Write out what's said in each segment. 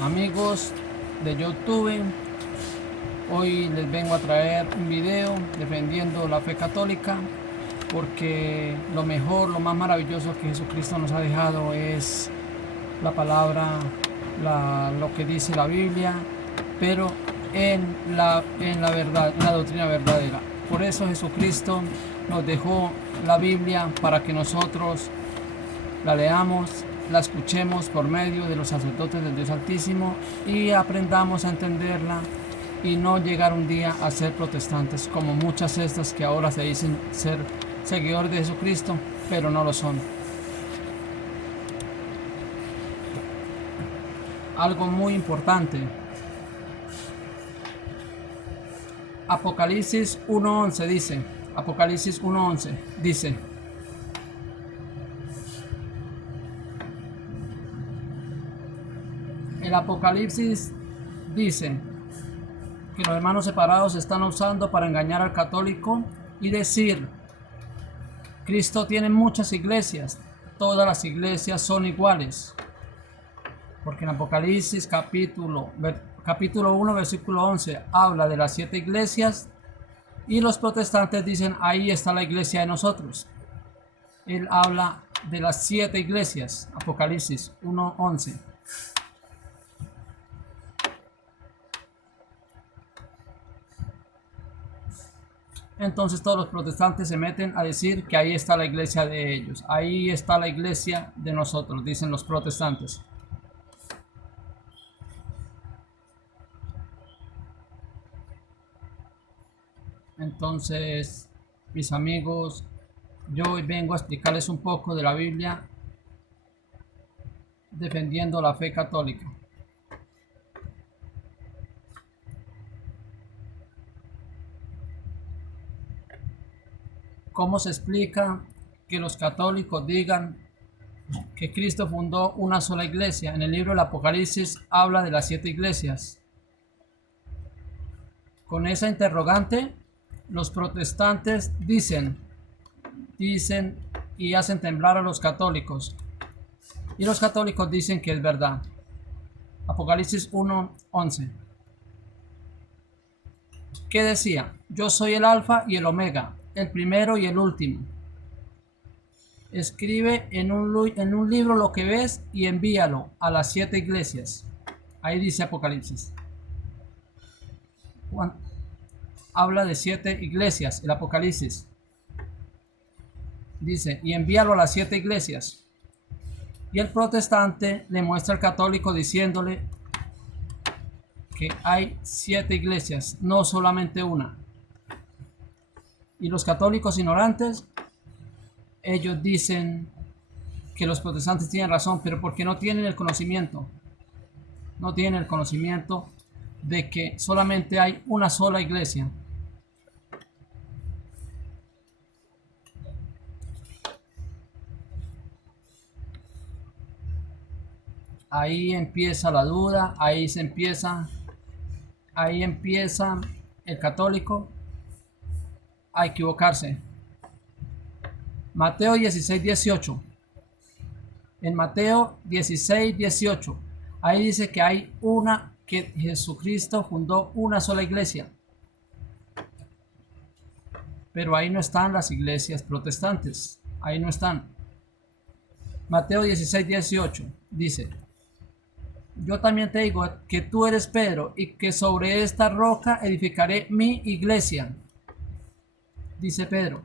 Amigos de YouTube, hoy les vengo a traer un video defendiendo la fe católica, porque lo mejor, lo más maravilloso que Jesucristo nos ha dejado es la palabra, lo que dice la Biblia, pero en la verdad, en la doctrina verdadera. Por eso Jesucristo nos dejó la Biblia para que nosotros la leamos, la escuchemos por medio de los sacerdotes del Dios Altísimo y aprendamos a entenderla y no llegar un día a ser protestantes como muchas estas que ahora se dicen ser seguidores de Jesucristo, pero no lo son. Algo muy importante. Apocalipsis 1:11 dice, Apocalipsis 1:11 dice: el Apocalipsis dice que los hermanos separados se están usando para engañar al católico y decir: Cristo tiene muchas iglesias, todas las iglesias son iguales. Porque en Apocalipsis capítulo 1 versículo 11 habla de las 7 iglesias y los protestantes dicen: ahí está la iglesia de nosotros. Él habla de las 7 iglesias, Apocalipsis 1:11. Entonces todos los protestantes se meten a decir que ahí está la iglesia de ellos, ahí está la iglesia de nosotros, dicen los protestantes. Entonces, mis amigos, yo hoy vengo a explicarles un poco de la Biblia defendiendo la fe católica. ¿Cómo se explica que los católicos digan que Cristo fundó una sola iglesia? En el libro del Apocalipsis habla de las 7 iglesias. Con esa interrogante, los protestantes dicen y hacen temblar a los católicos. Y los católicos dicen que es verdad. Apocalipsis 1:11. ¿Qué decía? Yo soy el alfa y el omega, el primero y el último. Escribe en un libro lo que ves y envíalo a las 7 iglesias. Ahí dice Apocalipsis. Habla de 7 iglesias, el Apocalipsis. Dice, y envíalo a las 7 iglesias. Y el protestante le muestra al católico diciéndole que hay 7 iglesias, no solamente una. Y los católicos ignorantes, ellos dicen que los protestantes tienen razón, pero porque no tienen el conocimiento. No tienen el conocimiento de que solamente hay una sola iglesia. Ahí empieza la duda, ahí empieza el católico a equivocarse. Mateo 16:18. En Mateo 16:18, ahí dice que Jesucristo fundó una sola iglesia. Pero ahí no están las iglesias protestantes, ahí no están. Mateo 16:18 dice: yo también te digo que tú eres Pedro y que sobre esta roca edificaré mi iglesia. Dice Pedro.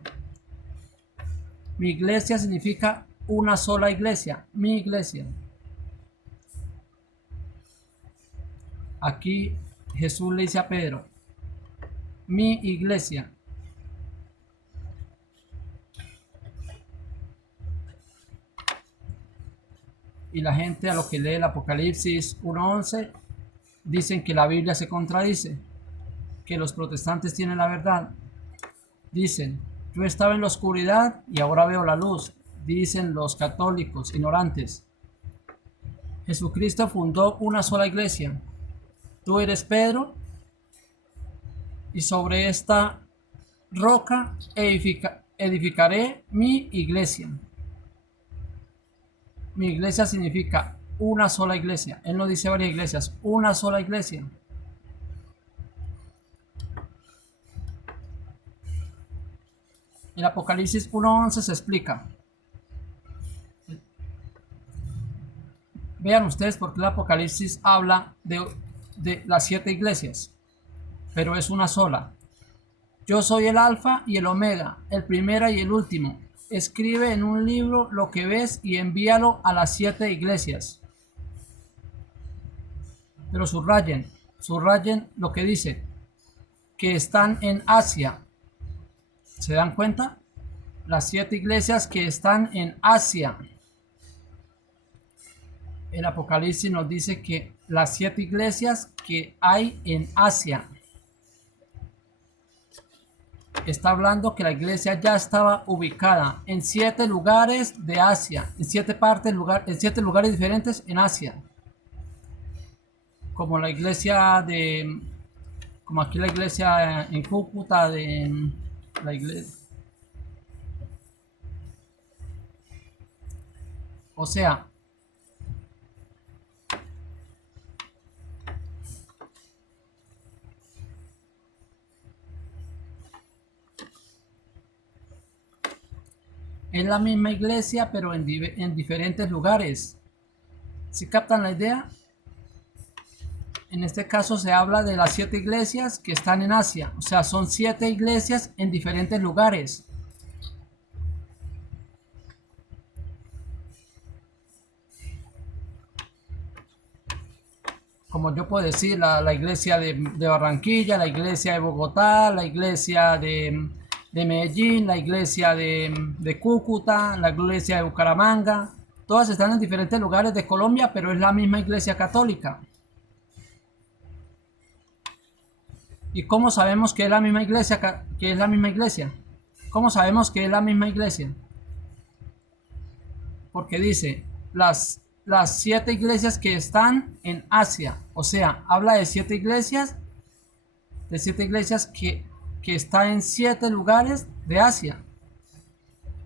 Mi iglesia significa una sola iglesia, mi iglesia. Aquí Jesús le dice a Pedro, mi iglesia. Y la gente, a lo que lee el Apocalipsis 1:11, dicen que la Biblia se contradice, que los protestantes tienen la verdad. Dicen, yo estaba en la oscuridad y ahora veo la luz, dicen los católicos ignorantes. Jesucristo fundó una sola iglesia. Tú eres Pedro y sobre esta roca edificaré mi iglesia. Mi iglesia significa una sola iglesia. Él no dice varias iglesias, una sola iglesia. En Apocalipsis 1:11 se explica. Vean ustedes por qué el Apocalipsis habla de las 7 iglesias, pero es una sola. Yo soy el Alfa y el Omega, el primero y el último. Escribe en un libro lo que ves y envíalo a las 7 iglesias. Pero subrayen lo que dice, que están en Asia. ¿Se dan cuenta? Las 7 iglesias que están en Asia. El Apocalipsis nos dice que las 7 iglesias que hay en Asia. Está hablando que la iglesia ya estaba ubicada en 7 lugares de Asia, en 7 en 7 lugares diferentes en Asia. Como la iglesia como aquí la iglesia en Cúcuta la iglesia. O sea, es la misma iglesia, pero en diferentes lugares. ¿Sí captan la idea? En este caso se habla de las 7 iglesias que están en Asia. O sea, son 7 iglesias en diferentes lugares. Como yo puedo decir, la iglesia de Barranquilla, la iglesia de Bogotá, la iglesia de Medellín, la iglesia de Cúcuta, la iglesia de Bucaramanga. Todas están en diferentes lugares de Colombia, pero es la misma iglesia católica. ¿Y cómo sabemos que es la misma iglesia? ¿Cómo sabemos que es la misma iglesia? Porque dice las 7 iglesias que están en Asia. O sea, habla de 7 iglesias, que están en 7 lugares de Asia.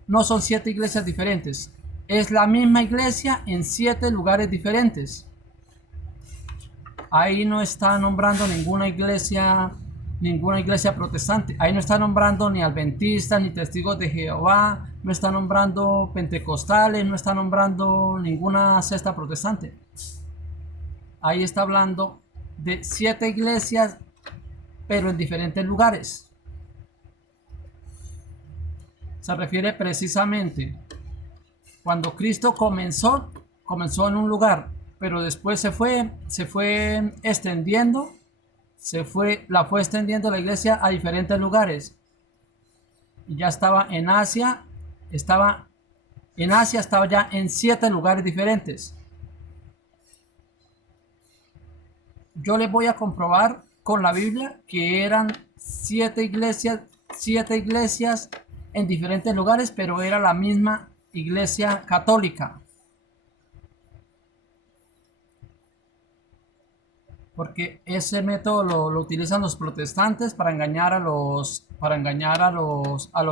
No son 7 iglesias diferentes. Es la misma iglesia en 7 lugares diferentes. Ahí no está nombrando ninguna iglesia protestante. Ahí no está nombrando ni adventistas, ni testigos de Jehová, no está nombrando pentecostales, no está nombrando ninguna secta protestante. Ahí está hablando de 7 iglesias, pero en diferentes lugares. Se refiere precisamente cuando Cristo comenzó en un lugar, pero después se fue extendiendo, la fue extendiendo la iglesia a diferentes lugares. Y ya estaba en Asia, estaba ya en 7 lugares diferentes. Yo les voy a comprobar con la Biblia que eran 7 iglesias en diferentes lugares, pero era la misma iglesia católica. Porque ese método lo utilizan los protestantes para engañar a los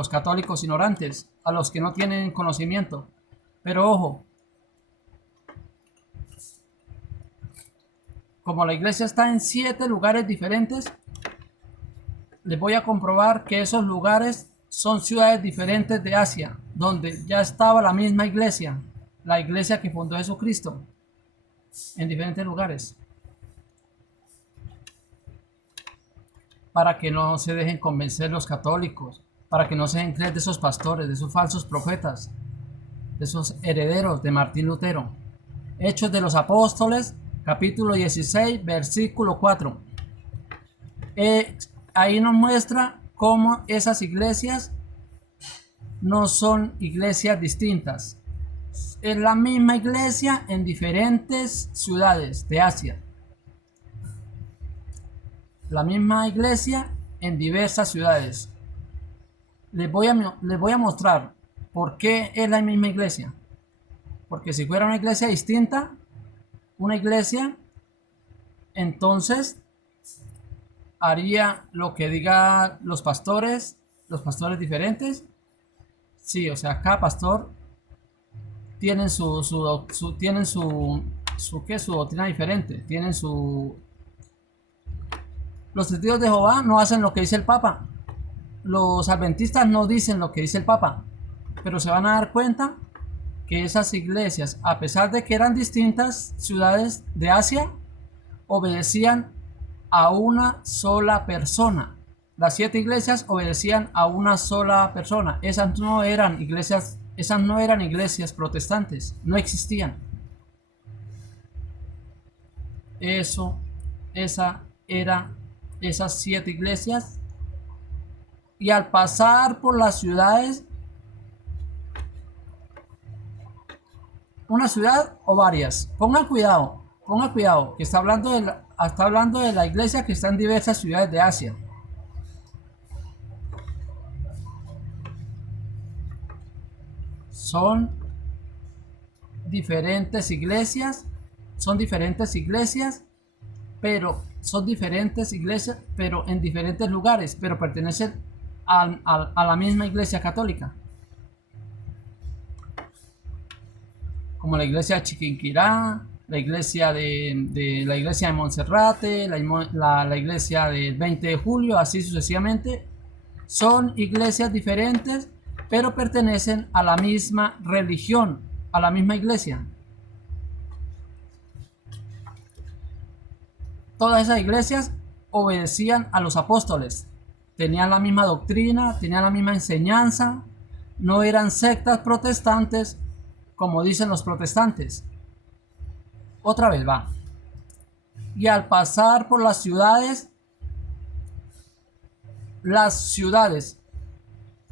católicos ignorantes, a los que no tienen conocimiento. Pero ojo, como la iglesia está en 7 lugares diferentes, les voy a comprobar que esos lugares son ciudades diferentes de Asia, donde ya estaba la misma iglesia, la iglesia que fundó Jesucristo, en diferentes lugares. Para que no se dejen convencer los católicos, para que no se dejen creer de esos pastores, de esos falsos profetas, de esos herederos de Martín Lutero. Hechos de los Apóstoles, capítulo 16, versículo 4. Ahí nos muestra cómo esas iglesias no son iglesias distintas. Es la misma iglesia en diferentes ciudades de Asia. La misma iglesia en diversas ciudades. Les voy a mostrar por qué es la misma iglesia. Porque si fuera una iglesia distinta, entonces haría lo que diga los pastores diferentes. Sí, o sea, cada pastor tienen su su doctrina diferente. Tienen los testigos de Jehová no hacen lo que dice el Papa. Los adventistas no dicen lo que dice el Papa. Pero se van a dar cuenta que esas iglesias, a pesar de que eran distintas ciudades de Asia, obedecían a una sola persona. Las 7 iglesias obedecían a una sola persona. Esas no eran iglesias protestantes, no existían. Esas 7 iglesias. Y al pasar por las ciudades, una ciudad o varias, pongan cuidado, que está hablando de la iglesia que está en diversas ciudades de Asia. Son diferentes iglesias, pero en diferentes lugares, pero pertenecen a la misma iglesia católica. Como la iglesia de Chiquinquirá, la iglesia de Monserrate, la iglesia del 20 de julio, así sucesivamente. Son iglesias diferentes, pero pertenecen a la misma religión, a la misma iglesia. Todas esas iglesias obedecían a los apóstoles, tenían la misma doctrina, tenían la misma enseñanza, no eran sectas protestantes como dicen los protestantes. Otra vez va. Y al pasar por las ciudades,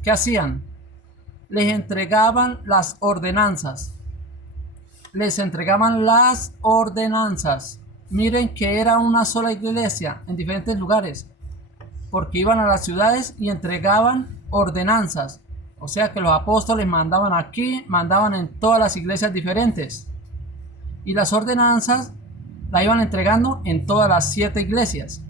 ¿qué hacían? Les entregaban las ordenanzas. Miren que era una sola iglesia en diferentes lugares, porque iban a las ciudades y entregaban ordenanzas. O sea que los apóstoles mandaban aquí, mandaban en todas las iglesias diferentes. Y las ordenanzas las iban entregando en todas las 7 iglesias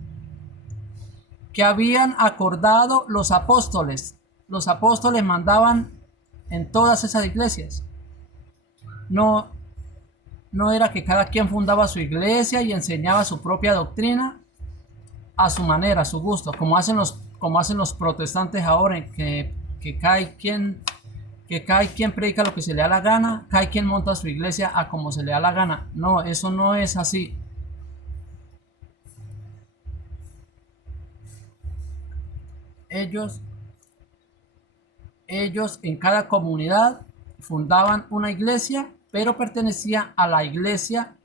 que habían acordado los apóstoles. Los apóstoles mandaban en todas esas iglesias. No era que cada quien fundaba su iglesia y enseñaba su propia doctrina a su manera, a su gusto, como hacen los protestantes ahora, que cada quien predica lo que se le da la gana, cada quien monta su iglesia a como se le da la gana. No, eso no es así. Ellos en cada comunidad fundaban una iglesia, pero pertenecía a la iglesia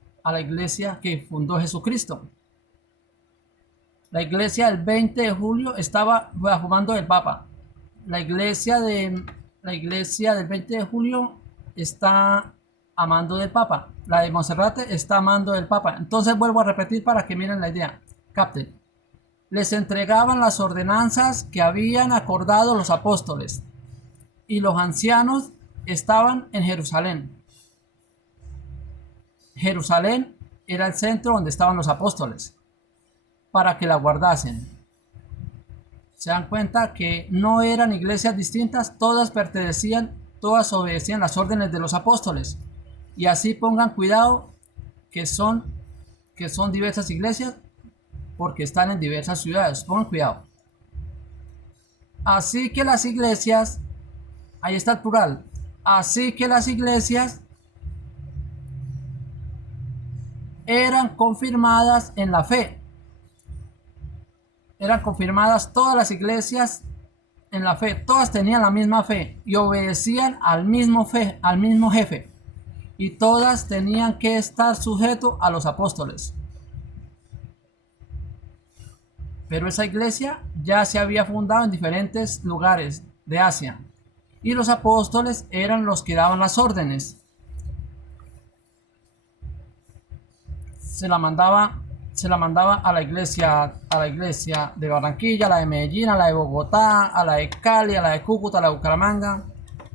que fundó Jesucristo. La iglesia del 20 de julio estaba bajo mando del Papa. La iglesia del 20 de julio está a mando del Papa. La de Monserrate está a mando del Papa. Entonces vuelvo a repetir para que miren la idea. Capten. Les entregaban las ordenanzas que habían acordado los apóstoles. Y los ancianos estaban en Jerusalén. Jerusalén era el centro donde estaban los apóstoles, para que la guardasen. Se dan cuenta que no eran iglesias distintas, todas obedecían las órdenes de los apóstoles. Y así pongan cuidado que son diversas iglesias, porque están en diversas ciudades. Pongan cuidado. Así que las iglesias, ahí está el plural, así que las iglesias eran confirmadas en la fe. Eran confirmadas todas las iglesias en la fe. Todas tenían la misma fe y obedecían al mismo jefe. Y todas tenían que estar sujetos a los apóstoles. Pero esa iglesia ya se había fundado en diferentes lugares de Asia. Y los apóstoles eran los que daban las órdenes. Se la mandaba a la iglesia de Barranquilla, a la de Medellín, a la de Bogotá, a la de Cali, a la de Cúcuta, a la de Bucaramanga,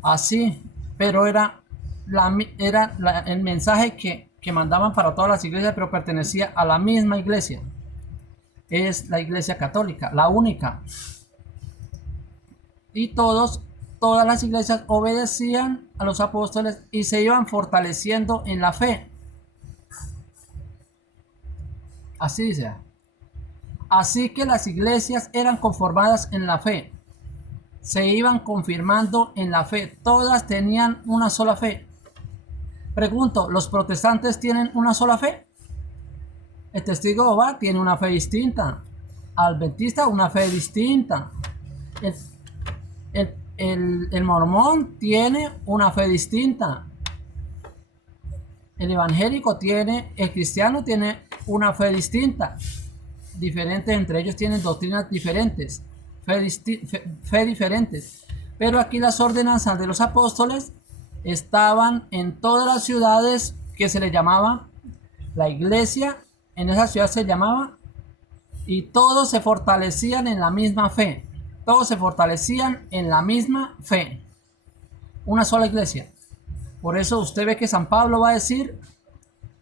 así, pero era el mensaje que mandaban para todas las iglesias, pero pertenecía a la misma iglesia. Es la iglesia católica, la única. Y todas las iglesias obedecían a los apóstoles y se iban fortaleciendo en la fe. Así dice. Así que las iglesias eran conformadas en la fe, se iban confirmando en la fe, todas tenían una sola fe. Pregunto, ¿los protestantes tienen una sola fe? El testigo de Jehová tiene una fe distinta, adventista una fe distinta, el, el mormón tiene una fe distinta, el evangélico tiene, el cristiano tiene una fe distinta, diferentes entre ellos, tienen doctrinas diferentes, fe diferentes. Pero aquí las ordenanzas de los apóstoles estaban en todas las ciudades que se le llamaba la iglesia, en esa ciudad se llamaba, y todos se fortalecían en la misma fe. Todos se fortalecían en la misma fe. Una sola iglesia. Por eso usted ve que San Pablo va a decir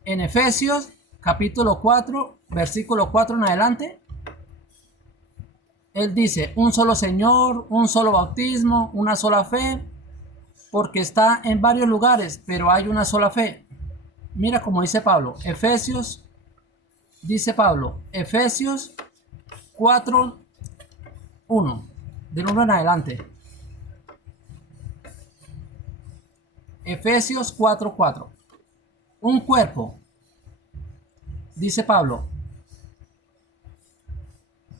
en Efesios capítulo 4, versículo 4 en adelante, él dice, un solo Señor, un solo bautismo, una sola fe, porque está en varios lugares, pero hay una sola fe. Mira como dice Pablo, Efesios 4, 1, del 1 en adelante. Efesios 4, 4. Un cuerpo, dice Pablo.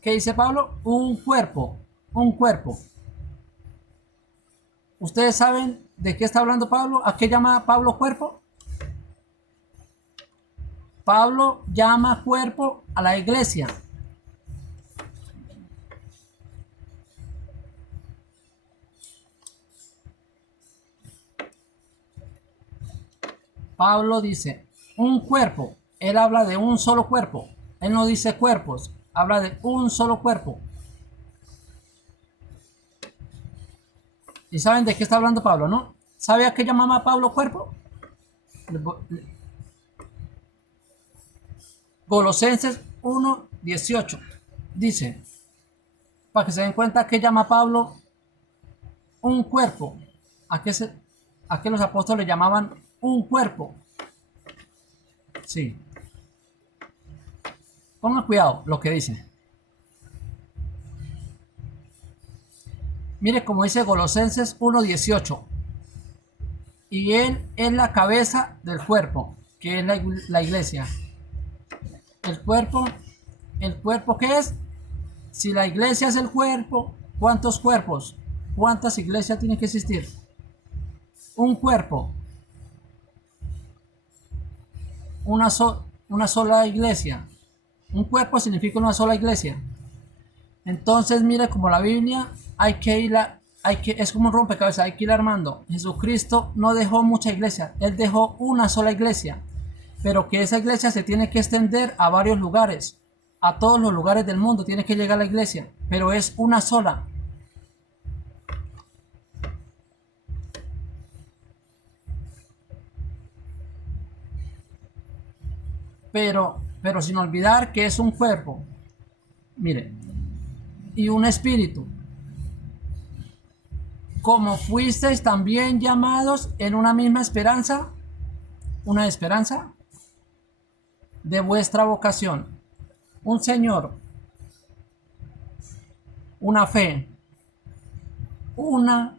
¿Qué dice Pablo? Un cuerpo, un cuerpo. ¿Ustedes saben de qué está hablando Pablo? ¿A qué llama Pablo cuerpo? Pablo llama cuerpo a la iglesia. Pablo dice, un cuerpo. Él habla de un solo cuerpo. Él no dice cuerpos, habla de un solo cuerpo. ¿Y saben de qué está hablando Pablo, no? ¿Sabe a qué llamaba Pablo cuerpo? Colosenses 1, 18. Dice, para que se den cuenta que llama Pablo un cuerpo. ¿A qué los apóstoles llamaban un cuerpo? Sí. Pongan cuidado lo que dice. Mire como dice Colosenses 1:18. Y él es la cabeza del cuerpo, que es la iglesia. El cuerpo, ¿qué es? Si la iglesia es el cuerpo, ¿cuántos cuerpos? ¿Cuántas iglesias tienen que existir? Un cuerpo. Una sola iglesia. Un cuerpo significa una sola iglesia. Entonces, mire como la Biblia es como un rompecabezas, hay que ir armando. Jesucristo no dejó mucha iglesia, él dejó una sola iglesia, pero que esa iglesia se tiene que extender a varios lugares, a todos los lugares del mundo tiene que llegar la iglesia, pero es una sola. Pero sin olvidar que es un cuerpo, mire, y un espíritu. Como fuisteis también llamados en una misma esperanza, una esperanza de vuestra vocación. Un Señor, una fe, una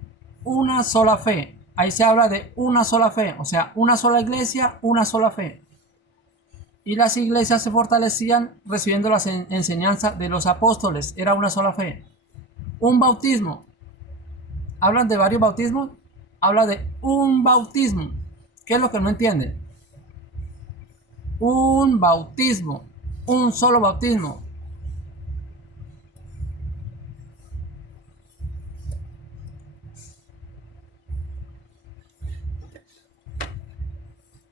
sola fe. Ahí se habla de una sola fe, o sea, una sola iglesia, una sola fe. Y las iglesias se fortalecían recibiendo las enseñanzas de los apóstoles, era una sola fe. Un bautismo. Hablan de varios bautismos, habla de un bautismo. ¿Qué es lo que no entiende? Un bautismo, un solo bautismo.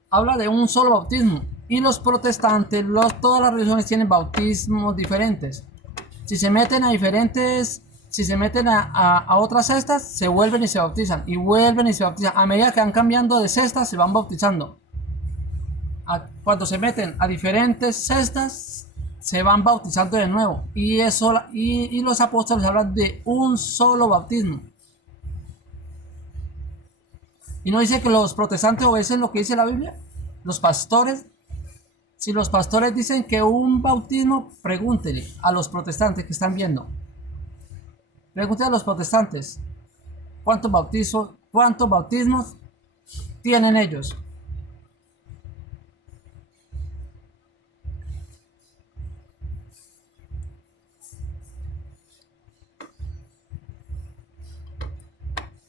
Habla de un solo bautismo. Y los protestantes, todas las religiones tienen bautismos diferentes. Si se meten a otras cestas, se vuelven y se bautizan. Y vuelven y se bautizan. A medida que van cambiando de cestas, se van bautizando. Cuando se meten a diferentes cestas, se van bautizando de nuevo. Y los apóstoles hablan de un solo bautismo. ¿Y no dice que los protestantes obedecen lo que dice la Biblia? Los pastores Si los pastores dicen que un bautismo, pregúntele a los protestantes que están viendo. Pregúntele a los protestantes cuántos bautismos tienen ellos.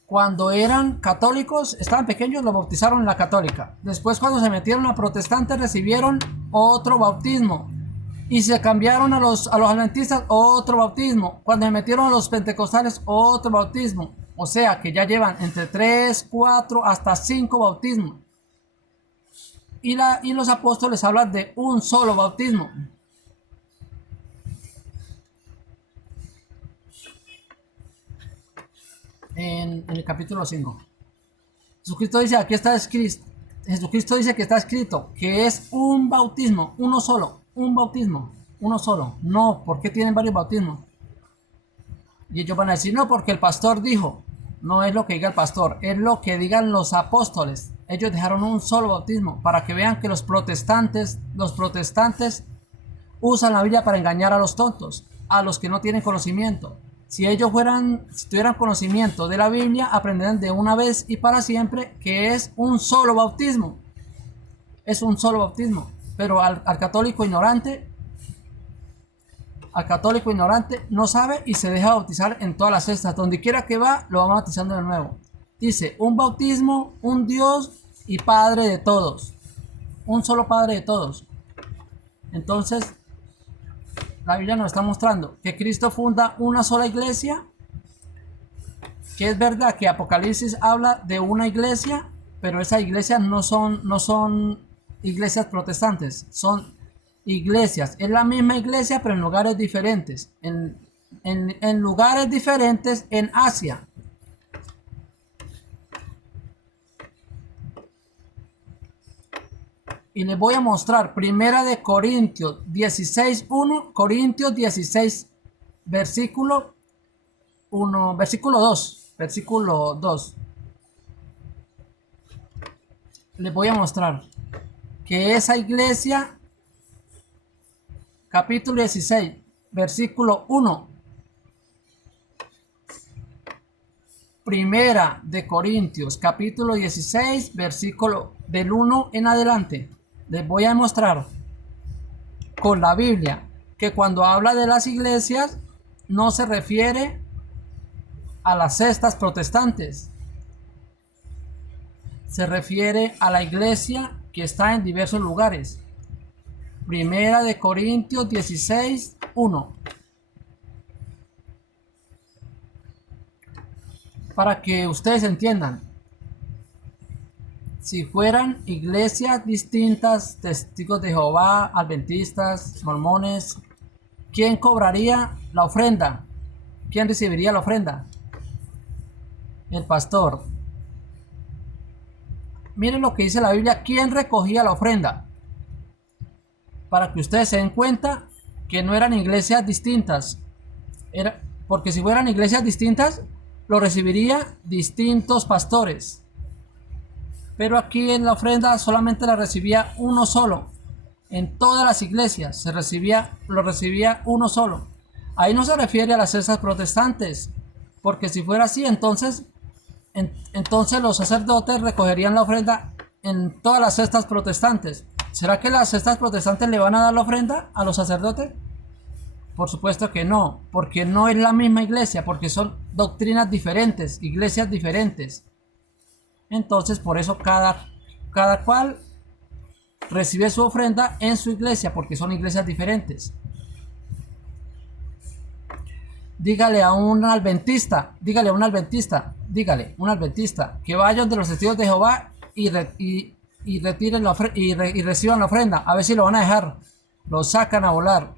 Cuando eran católicos, estaban pequeños, los bautizaron en la católica. Después, cuando se metieron a protestantes, recibieron otro bautismo. Y se cambiaron a los adventistas, otro bautismo. Cuando se metieron a los pentecostales, otro bautismo. O sea que ya llevan entre 3, 4, hasta 5 bautismos. Y los apóstoles hablan de un solo bautismo. En el capítulo 5. Jesucristo dice, aquí está escrito. Jesucristo dice que está escrito que es un bautismo, uno solo, un bautismo, uno solo. No, ¿por qué tienen varios bautismos? Y ellos van a decir, no, porque el pastor dijo. No es lo que diga el pastor, es lo que digan los apóstoles. Ellos dejaron un solo bautismo para que vean que los protestantes usan la Biblia para engañar a los tontos, a los que no tienen conocimiento. Si ellos tuvieran conocimiento de la Biblia, aprenderían de una vez y para siempre que es un solo bautismo. Es un solo bautismo. Pero al católico ignorante no sabe y se deja bautizar en todas las cestas. Donde quiera que va, lo va bautizando de nuevo. Dice, un bautismo, un Dios y Padre de todos. Un solo Padre de todos. Entonces, la Biblia nos está mostrando que Cristo funda una sola iglesia, que es verdad que Apocalipsis habla de una iglesia, pero esas iglesias no son iglesias protestantes, son iglesias. Es la misma iglesia, pero en lugares diferentes. En lugares diferentes en Asia. Y les voy a mostrar Primera de Corintios 16:1, Corintios 16, versículo 1, versículo 2. Les voy a mostrar que esa iglesia, capítulo 16, versículo 1, Primera de Corintios, capítulo 16, versículo del 1 en adelante. Les voy a mostrar con la Biblia que cuando habla de las iglesias no se refiere a las cestas protestantes. Se refiere a la iglesia que está en diversos lugares. Primera de Corintios 16, 1. Para que ustedes entiendan. Si fueran iglesias distintas, testigos de Jehová, adventistas, mormones, ¿quién cobraría la ofrenda? ¿Quién recibiría la ofrenda? El pastor. Miren lo que dice la Biblia, ¿quién recogía la ofrenda? Para que ustedes se den cuenta que no eran iglesias distintas. Porque si fueran iglesias distintas, lo recibiría distintos pastores. Pero aquí en la ofrenda solamente la recibía uno solo. En todas las iglesias lo recibía uno solo. Ahí no se refiere a las cestas protestantes, porque si fuera así, entonces los sacerdotes recogerían la ofrenda en todas las cestas protestantes. ¿Será que las cestas protestantes le van a dar la ofrenda a los sacerdotes? Por supuesto que no, porque no es la misma iglesia, porque son doctrinas diferentes, iglesias diferentes. Entonces, por eso cada cual recibe su ofrenda en su iglesia, porque son iglesias diferentes. Dígale a un adventista que vayan de los testigos de Jehová y retiren y reciban la ofrenda, a ver si lo van a dejar. Lo sacan a volar,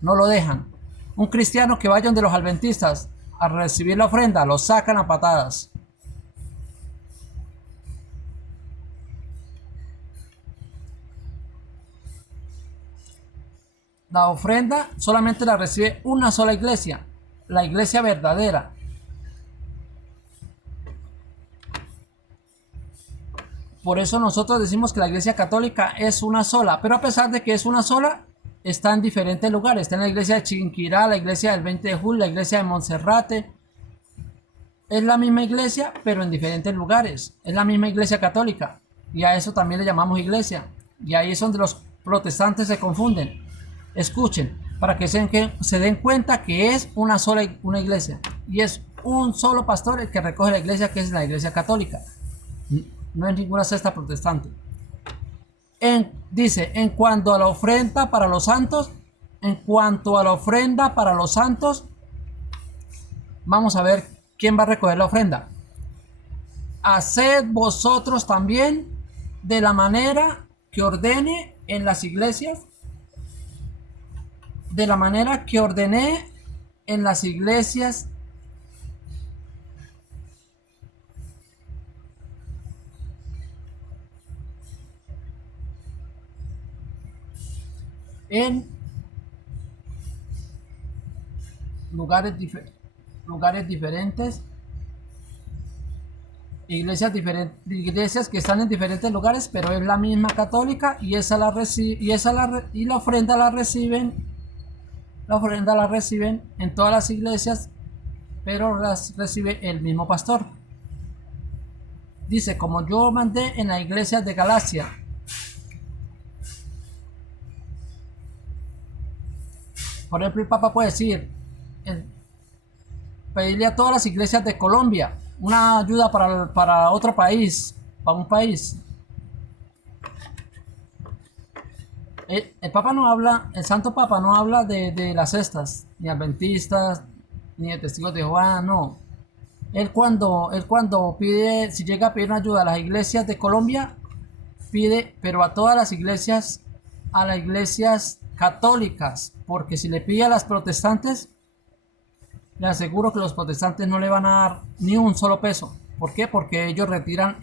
no lo dejan. Un cristiano que vayan de los adventistas a recibir la ofrenda, lo sacan a patadas. La ofrenda solamente la recibe una sola iglesia, la iglesia verdadera. Por eso nosotros decimos que la Iglesia Católica es una sola, pero a pesar de que es una sola, está en diferentes lugares. Está en la iglesia de Chiquinquirá, la iglesia del 20 de julio, la iglesia de Monserrate. Es la misma iglesia, pero en diferentes lugares. Es la misma iglesia católica. Y a eso también le llamamos iglesia. Y ahí es donde los protestantes se confunden. Escuchen, para que se den cuenta que es una sola iglesia. Y es un solo pastor el que recoge la iglesia, que es la iglesia católica. No es ninguna secta protestante. Dice, en cuanto a la ofrenda para los santos, vamos a ver quién va a recoger la ofrenda. Haced vosotros también de la manera que ordene en las iglesias, de la manera que ordené en las iglesias en lugares diferentes, iglesias que están en diferentes lugares, pero es la misma católica, y la ofrenda la reciben en todas las iglesias, pero las recibe el mismo pastor. Dice, como yo mandé en la iglesia de Galacia. Por ejemplo, el Papa puede decir, pedirle a todas las iglesias de Colombia una ayuda para otro país, para un país. El Papa no habla, el Santo Papa no habla de las cestas, ni adventistas, ni de testigos de Jehová, no. Él cuando pide, si llega a pedir una ayuda a las iglesias de Colombia, pide, pero a todas las iglesias, a las iglesias católicas, porque si le pide a las protestantes, le aseguro que los protestantes no le van a dar ni un solo peso. ¿Por qué? Porque ellos retiran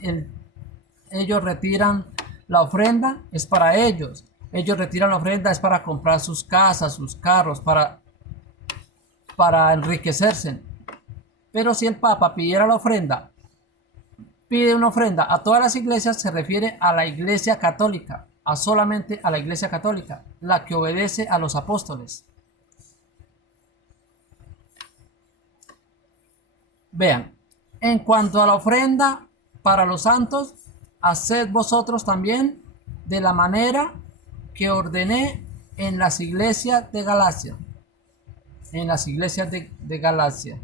la ofrenda, es para ellos. Ellos retiran la ofrenda, es para comprar sus casas, sus carros, para enriquecerse. Pero si el Papa pidiera la ofrenda, pide una ofrenda a todas las iglesias, se refiere a la iglesia católica, solamente a la iglesia católica, la que obedece a los apóstoles. Vean, en cuanto a la ofrenda para los santos, haced vosotros también de la manera que ordené en las iglesias de Galacia. En las iglesias de Galacia.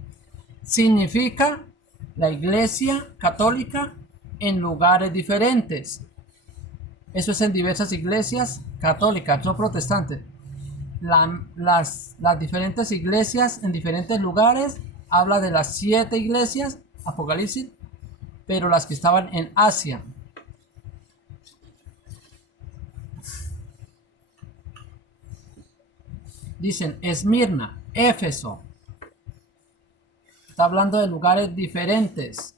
Significa la iglesia católica en lugares diferentes. Eso es en diversas iglesias católicas, no protestantes. Las diferentes iglesias en diferentes lugares, habla de las 7 iglesias, Apocalipsis, pero las que estaban en Asia. Dicen Esmirna, Éfeso. Está hablando de lugares diferentes.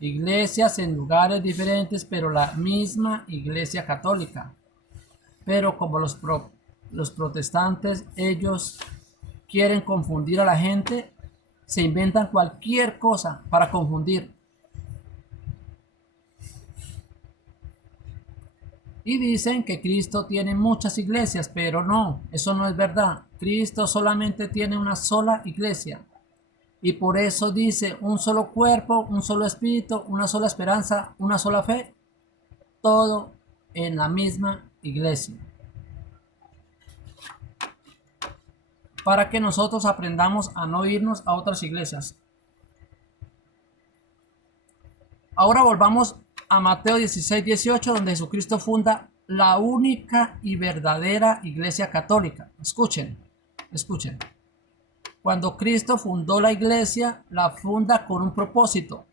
Iglesias en lugares diferentes, pero la misma iglesia católica. Pero como los protestantes, ellos quieren confundir a la gente, se inventan cualquier cosa para confundir. Y dicen que Cristo tiene muchas iglesias, pero no, eso no es verdad. Cristo solamente tiene una sola iglesia. Y por eso dice un solo cuerpo, un solo espíritu, una sola esperanza, una sola fe. Todo en la misma iglesia. Para que nosotros aprendamos a no irnos a otras iglesias. Ahora volvamos a Mateo 16, 18, donde Jesucristo funda la única y verdadera iglesia católica. Escuchen. Cuando Cristo fundó la iglesia, la funda con un propósito.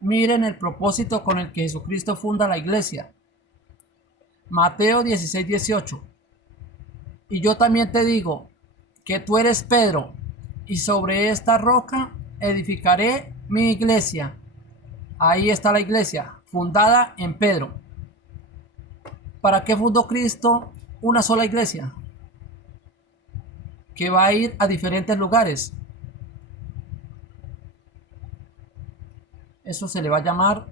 Miren el propósito con el que Jesucristo funda la iglesia. Mateo 16, 18. Y yo también te digo que tú eres Pedro, y sobre esta roca edificaré mi iglesia. Ahí está la iglesia, fundada en Pedro. ¿Para qué fundó Cristo una sola iglesia? Que va a ir a diferentes lugares. Eso se le va a llamar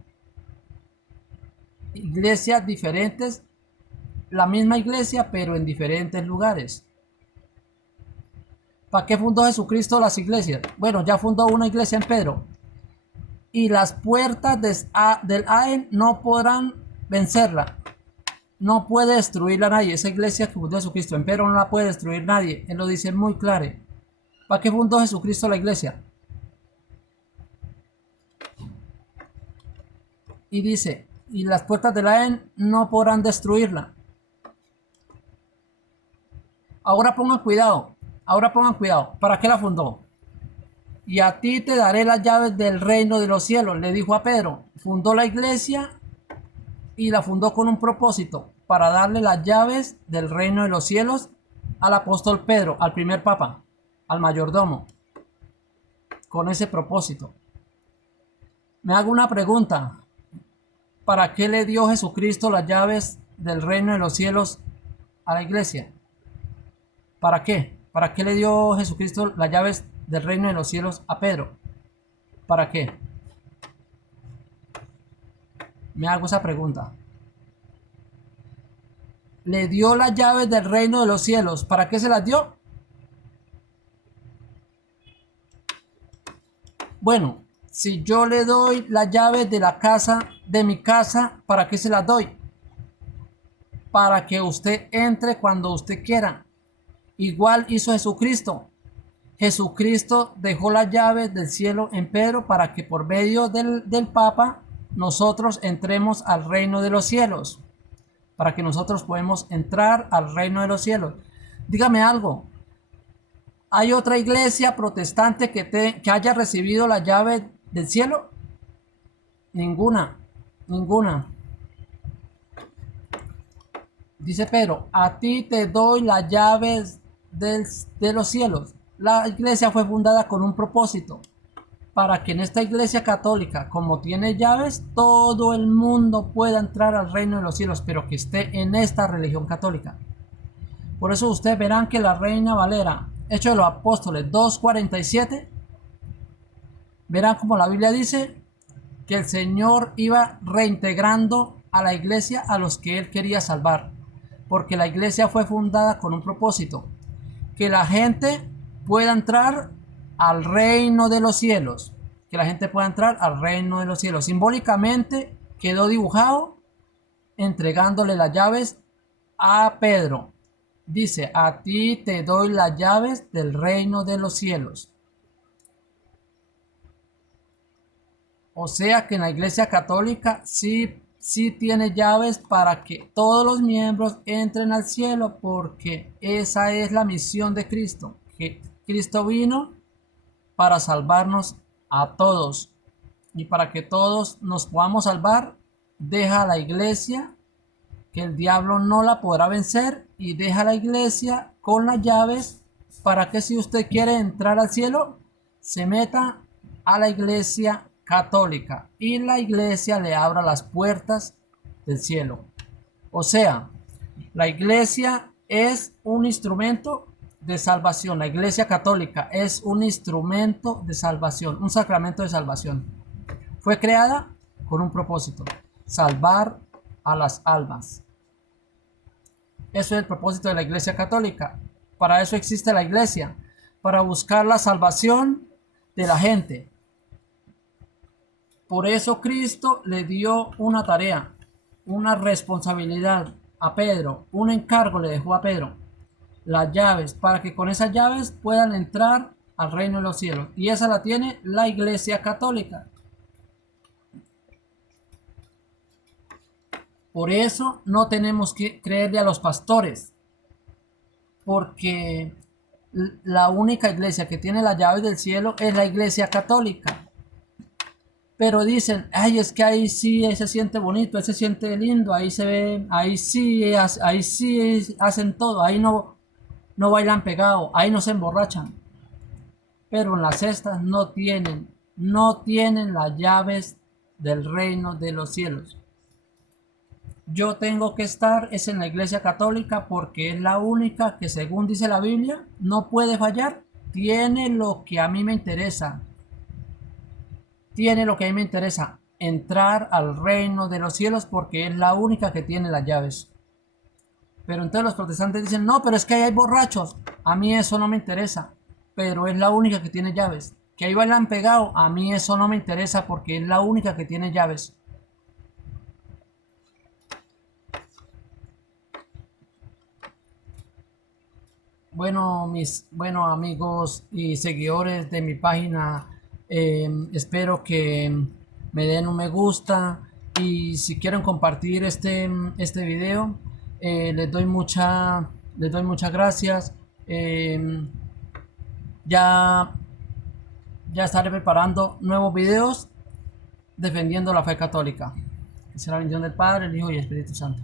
iglesias diferentes, la misma iglesia, pero en diferentes lugares. ¿Para qué fundó Jesucristo las iglesias? Bueno, ya fundó una iglesia en Pedro. Y las puertas del Aen no podrán vencerla. No puede destruirla nadie. Esa iglesia que fundó Jesucristo en Pedro no la puede destruir nadie. Él lo dice muy claro. ¿Para qué fundó Jesucristo la iglesia? Y dice, y las puertas del Aen no podrán destruirla. Ahora pongan cuidado. ¿Para qué la fundó? Y a ti te daré las llaves del reino de los cielos, le dijo a Pedro. Fundó la iglesia y la fundó con un propósito, para darle las llaves del reino de los cielos al apóstol Pedro, al primer papa, al mayordomo, con ese propósito. Me hago una pregunta. ¿Para qué le dio Jesucristo las llaves del reino de los cielos a la iglesia? ¿Para qué? ¿Para qué le dio Jesucristo las llaves del reino de los cielos a Pedro? ¿Para qué? Me hago esa pregunta. Le dio las llaves del reino de los cielos. ¿Para qué se las dio? Bueno, si yo le doy las llaves de la casa, de mi casa, ¿para qué se las doy? Para que usted entre cuando usted quiera. Igual hizo Jesucristo. Jesucristo dejó las llaves del cielo en Pedro para que por medio del Papa nosotros entremos al reino de los cielos. Para que nosotros podamos entrar al reino de los cielos. Dígame algo. ¿Hay otra iglesia protestante que haya recibido la llave del cielo? Ninguna. Dice Pedro, a ti te doy las llaves de los cielos. La iglesia fue fundada con un propósito, para que en esta iglesia católica, como tiene llaves, todo el mundo pueda entrar al reino de los cielos, pero que esté en esta religión católica. Por eso ustedes verán que la Reina Valera, Hechos de los Apóstoles 2:47, verán como la Biblia dice que el Señor iba reintegrando a la iglesia a los que Él quería salvar, porque la iglesia fue fundada con un propósito, que la gente pueda entrar al reino de los cielos, Simbólicamente quedó dibujado entregándole las llaves a Pedro. Dice, a ti te doy las llaves del reino de los cielos. O sea que en la iglesia católica sí tiene llaves para que todos los miembros entren al cielo, porque esa es la misión de Cristo, que Cristo vino para salvarnos a todos, y para que todos nos podamos salvar, deja a la iglesia, que el diablo no la podrá vencer, y deja a la iglesia con las llaves para que si usted quiere entrar al cielo, se meta a la iglesia católica y la iglesia le abra las puertas del cielo. O sea, la iglesia es un instrumento de salvación. La iglesia católica es un instrumento de salvación, un sacramento de salvación. Fue creada con un propósito: salvar a las almas. Eso es el propósito de la iglesia católica. Para eso existe la iglesia, para buscar la salvación de la gente. Por eso Cristo le dio una tarea, una responsabilidad a Pedro, un encargo le dejó a Pedro, las llaves, para que con esas llaves puedan entrar al reino de los cielos. Y esa la tiene la iglesia católica. Por eso no tenemos que creerle a los pastores, porque la única iglesia que tiene las llaves del cielo es la iglesia católica. Pero dicen, ay, es que ahí sí se siente bonito, ahí se siente lindo, ahí se ve, ahí sí hacen todo, ahí no bailan pegado, ahí no se emborrachan. Pero en las cestas no tienen las llaves del reino de los cielos. Yo tengo que estar en la iglesia católica porque es la única que, según dice la Biblia, no puede fallar. Tiene lo que a mí me interesa. tiene lo que a mí me interesa, entrar al reino de los cielos porque es la única que tiene las llaves. Pero entonces los protestantes dicen, no, pero es que ahí hay borrachos. A mí eso no me interesa, pero es la única que tiene llaves. Que ahí bailan pegado, a mí eso no me interesa porque es la única que tiene llaves. Bueno, mis buenos amigos y seguidores de mi página, espero que me den un me gusta y si quieren compartir este video, les doy muchas gracias. Eh, ya, ya estaré preparando nuevos videos defendiendo la fe católica. Que sea la bendición del Padre, el Hijo y el Espíritu Santo.